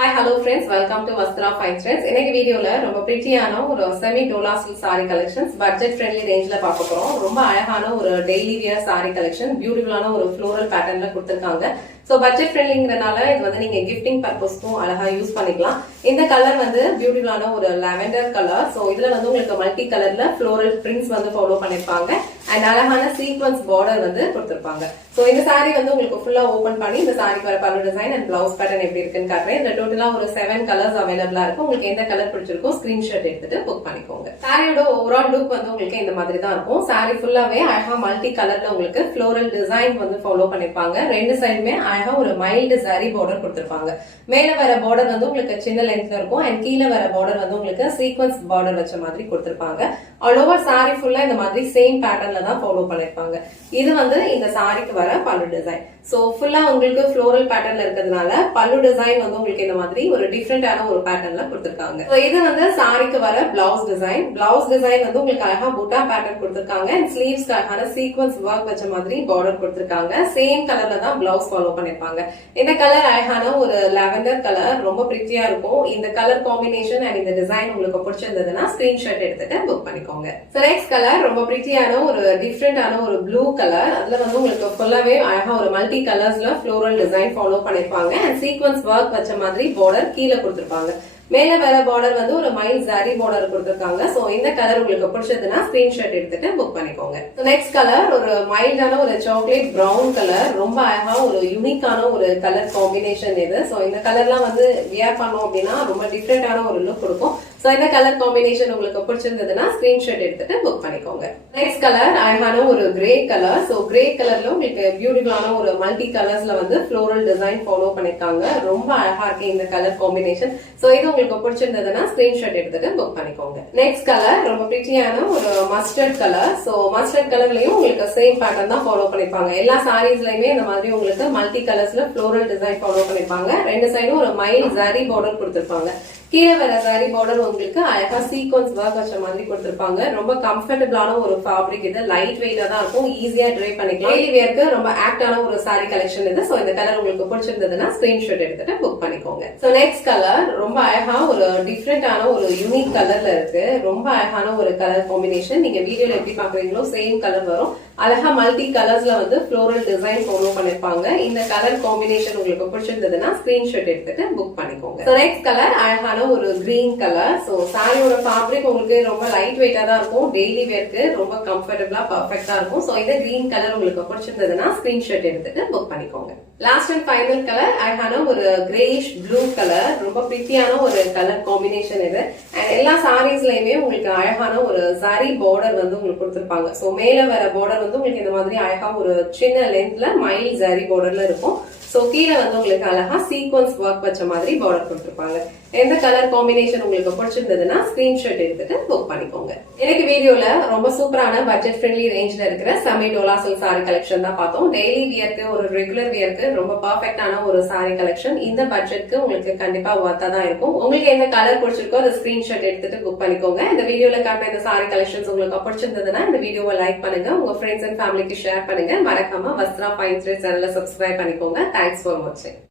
Hi, hello friends. Welcome to Vastra Fine Threads. இன்னைக்கு வீடியோல ரொம்ப பிரிட்டியான ஒரு semi dola silk saree collections budget friendly ரேஞ்ச்ல பார்க்க போறோம். ரொம்ப அழகான ஒரு டெய்லி வியர் saree collection, பியூட்டிஃபுல்லான ஒரு ஃப்ளோரல் பேட்டர்ன்ல கொடுத்திருக்காங்க. சோ பட்ஜெட் ஃப்ரெண்ட்லிங்கறனால இது வந்து நீங்க கிஃப்டிங் பர்பஸ்க்கும் அழகா யூஸ் பண்ணிக்கலாம். இந்த கலர் வந்து பியூட்டிஃபுல்லான ஒரு லாவெண்டர் கலர். சோ இதுல வந்து உங்களுக்கு மல்டி கலர்ல ஃப்ளோரல் பிரிண்ட்ஸ் வந்து ஃபாலோ பண்ணிருப்பாங்க அண்ட் அழகான சீக்வென்ஸ் பார்டர் வந்து கொடுத்திருப்பாங்க. சோ இந்த saree வந்து உங்களுக்கு ஃபுல்லா ஓபன் பண்ணி இந்த saree வர பல்லு டிசைன் அண்ட் பிளவுஸ் பேட்டர்ன் எப்படி இருக்குன்னு காட்டுறேன். இந்த டோட்டலா ஒரு 7 கலர்ஸ் அவைலபிளா இருக்கு. உங்களுக்கு எந்த கலர் பிடிச்சிருக்கோ ஸ்கிரீன்ஷாட் எடுத்துட்டு புக் பண்ணிக்கோங்க. சாரியோட ஓவரால் லுக் வந்து உங்களுக்கு இந்த மாதிரி தான் இருக்கும். saree ஃபுல்லாவே அழகா மல்டி கலர்ல உங்களுக்கு ஃப்ளோரல் டிசைன் வந்து ஃபாலோ பண்ணிருப்பாங்க. ரெண்டு சைடுமே அழகா ஒரு மைல்டு saree பார்டர் கொடுத்திருப்பாங்க. மேல வர பார்டர் வந்து உங்களுக்கு சின்ன லென்த்ல இருக்கும் அண்ட் கீழ வர பார்டர் வந்து உங்களுக்கு சீக்வென்ஸ் பார்டர் வச்ச மாதிரி கொடுத்திருப்பாங்க. ஆல் ஓவர் saree ஃபுல்லா இந்த மாதிரி சேம் பேட்டர்ன்ல தான் ஃபாலோ பண்ணிருப்பாங்க. இது வந்து இந்த சாரிக்கு வர பல்லு டிசைன். சோ ஃபுல்லா உங்களுக்கு ஃப்ளோரல் பேட்டர்ன்ல இருக்கிறதுனால பல்லு டிசைன் வந்து உங்களுக்கு இந்த மாதிரி ஒரு டிஃபரெண்டான ஒரு பேட்டர்ன்ல கொடுத்திருக்காங்க. சோ இது வந்து சாரிக்கு வர பிளவுஸ் டிசைன். பிளவுஸ் டிசைன் வந்து உங்களுக்கு அழகா புட்டா பேட்டர்ன் கொடுத்திருக்காங்க அண்ட் ஸ்லீவ்ஸ்க்கு அழகான சீக்வென்ஸ் ஒர்க் வச்ச மாதிரி பார்டர் கொடுத்திருக்காங்க. சேம் கலர்ல தான் பிளவுஸ் ஃபாலோ பண்ணிருப்பாங்க. இந்த கலர் அழகான ஒரு லாவெண்டர் கலர், ரொம்ப பிரிட்டியா இருக்கும். இந்த கலர் காம்பினேஷன் அண்ட் இந்த டிசைன் உங்களுக்கு பிடிச்சிருந்ததுன்னா ஸ்கிரீன்ஷாட் எடுத்துட்டு புக் பண்ணிக்கோங்க. சோ நெக்ஸ்ட் கலர் ரொம்ப பிரிட்டியான ஒரு டிஃபரெண்டான ஒரு ப்ளூ கலர். அதுல வந்து உங்களுக்கு ஃபுல்லாவே அழகா ஒரு மல்டி கலர்ஸ்ல ஃப்ளோரல் டிசைன் ஃபாலோ பண்ணிருப்பாங்க அண்ட் சீக்வென்ஸ் ஒர்க் வச்ச மாதிரி பார்டர் கீழே கொடுத்திருப்பாங்க. மேல வர பார்டர் வந்து ஒரு மைல் ஜாரி பார்டர் கொடுத்திருக்காங்க. சோ இந்த கலர் உங்களுக்கு பிடிச்சதுன்னா ஸ்கிரீன்ஷாட் எடுத்துட்டு புக் பண்ணிக்கோங்க. நெக்ஸ்ட் கலர் ஒரு மைல்டான ஒரு சாக்லேட் பிரவுன் கலர், ரொம்ப அழகா ஒரு யூனிக்கான ஒரு கலர் காம்பினேஷன் இது. சோ இந்த கலர்லாம் வந்து வியர் பண்ணோம் அப்படின்னா ரொம்ப டிஃபரெண்டான ஒரு லுக் கொடுக்கும். சோ இந்த கலர் காம்பினேஷன் உங்களுக்கு பிடிச்சிருந்ததுன்னா ஸ்கிரீன்ஷாட் எடுத்துட்டு புக் பண்ணிக்கோங்க. நெக்ஸ்ட் கலர் அழகான ஒரு கிரே கலர். சோ கிரே கலர்ல உங்களுக்கு பியூட்டிஃபுல்லான ஒரு மல்டி கலர்ஸ்ல வந்து ஃப்ளோரல் டிசைன் ஃபாலோ பண்ணிருக்காங்க. ரொம்ப அழகா இருக்கு இந்த கலர் காம்பினேஷன். சோ இது உங்களுக்கு பிடிச்சிருந்ததுன்னா ஸ்கிரீன்ஷாட் எடுத்துட்டு புக் பண்ணிக்கோங்க. நெக்ஸ்ட் கலர் ரொம்ப பிரிட்டியான ஒரு மஸ்டர்ட் கலர். சோ மஸ்டர்ட் கலர்லயும் உங்களுக்கு சேம் பேட்டர்ன் தான் ஃபாலோ பண்ணிருப்பாங்க. எல்லா சாரீஸ்லயுமே இந்த மாதிரி உங்களுக்கு மல்டி கலர்ஸ்ல ஃப்ளோரல் டிசைன் ஃபாலோ பண்ணிருப்பாங்க. ரெண்டு சைடும் ஒரு மைல் ஜாரி பார்டர் கொடுத்திருப்பாங்க. கீழே வர சாரி பார்டர் உங்களுக்கு அழகா சீக்வென்ஸ் ஒர்க் வச்ச மாதிரி கொடுத்திருப்பாங்க. ரொம்ப கம்ஃபர்டபிளான ஒரு ஃபேப்ரிக் இது. லைட் வெயிட்டா தான் இருக்கும். ஈஸியா ட்ரை பண்ணிக்கலாம். டெய்லி வியர்க்கு ரொம்ப ஆக்டான ஒரு சாரி கலெக்ஷன் இது. சோ இந்த கலர் உங்களுக்கு பிடிச்சிருந்ததுன்னா ஸ்கிரீன்ஷாட் எடுத்துட்டு புக் பண்ணிக்கோங்க. சோ நெக்ஸ்ட் கலர் ரொம்ப அழகா ஒரு டிஃபரெண்டான ஒரு யூனிக் கலர்ல இருக்கு. ரொம்ப அழகான ஒரு கலர் காம்பினேஷன். நீங்க வீடியோல எப்படி பாக்குறீங்களோ சேம் கலர் வரும். அழகா மல்டி கலர்ஸ்ல வந்து ஃப்ளோரல் டிசைன் ஃபாலோ பண்ணிருப்பாங்க. இந்த கலர் காம்பினேஷன் உங்களுக்கு பிடிச்சிருந்ததுன்னா ஸ்கிரீன்ஷாட் எடுத்துட்டு புக் பண்ணிக்கோங்க. சோ நெக்ஸ்ட் கலர் அழகான ஒரு கிரீன் கலர். சோ சாரியோட ஃபேப்ரிக் உங்களுக்கு ரொம்ப லைட் வெயிட்டா தான் இருக்கும். டெய்லி வேர்க்கு ரொம்ப கம்ஃபர்டபிளா பர்ஃபெக்ட்டா இருக்கும். சோ இந்த கிரீன் கலர் உங்களுக்கு பிடிச்சிருந்ததுன்னா ஸ்கிரீன்ஷாட் எடுத்துட்டு புக் பண்ணிக்கோங்க. லாஸ்ட் அண்ட் ஃபைனல் கலர் அழகான ஒரு கிரேஷ் ப்ளூ கலர். ரொம்ப பிரிட்டியான ஒரு கலர் காம்பினேஷன் இது. அண்ட் எல்லா சாரீஸ்லயுமே உங்களுக்கு அழகான ஒரு ஜரி பார்டர் வந்து உங்களுக்கு கொடுத்திருப்பாங்க. சோ மேல வர பார்டர் வந்து உங்களுக்கு இந்த மாதிரி அழகா ஒரு சின்ன லென்த்ல மைல் ஜரி பார்டர்ல இருக்கும். சோ கீழே வந்து உங்களுக்கு அழகா சீக்வென்ஸ் ஒர்க் வச்ச மாதிரி பார்டர் கொடுத்திருப்பாங்க. எந்த கலர் காம்பினேஷன் உங்களுக்கு பிடிச்சிருந்ததுன்னா ஸ்கிரீன்ஷாட் எடுத்துட்டு புக் பண்ணிக்கோங்க. எனக்கு வீடியோல ரொம்ப சூப்பரான பட்ஜெட் ஃப்ரெண்ட்லி ரேஞ்ச்ல இருக்கிற semi dola silk sorry collection தான் பார்த்தோம். டெய்லி வியர்க்கு ஒரு ரெகுலர் வியர்க்கு ரொம்ப பர்ஃபெக்டான ஒரு சாரி கலெக்ஷன். இந்த பட்ஜெட்க்கு உங்களுக்கு கண்டிப்பா ஒர்த்தா தான் இருக்கும். உங்களுக்கு எந்த கலர் பிடிச்சிருக்கோ அதை ஸ்கிரீன்ஷாட் எடுத்துட்டு புக் பண்ணிக்கோங்க. இந்த வீடியோல காட்டுற இந்த சாரி கலெக்ஷன்ஸ் உங்களுக்கு பிடிச்சிருந்ததுன்னா இந்த வீடியோவை லைக் பண்ணுங்க, உங்க ஃப்ரெண்ட்ஸ் அண்ட் ஃபேமிலிக்கு ஷேர் பண்ணுங்க. மறக்காம வஸ்த்ரா ஃபைன் த்ரெட்ஸ் சேனலை சப்ஸ்கிரைப் பண்ணிக்கோங்க. Thanks for watching.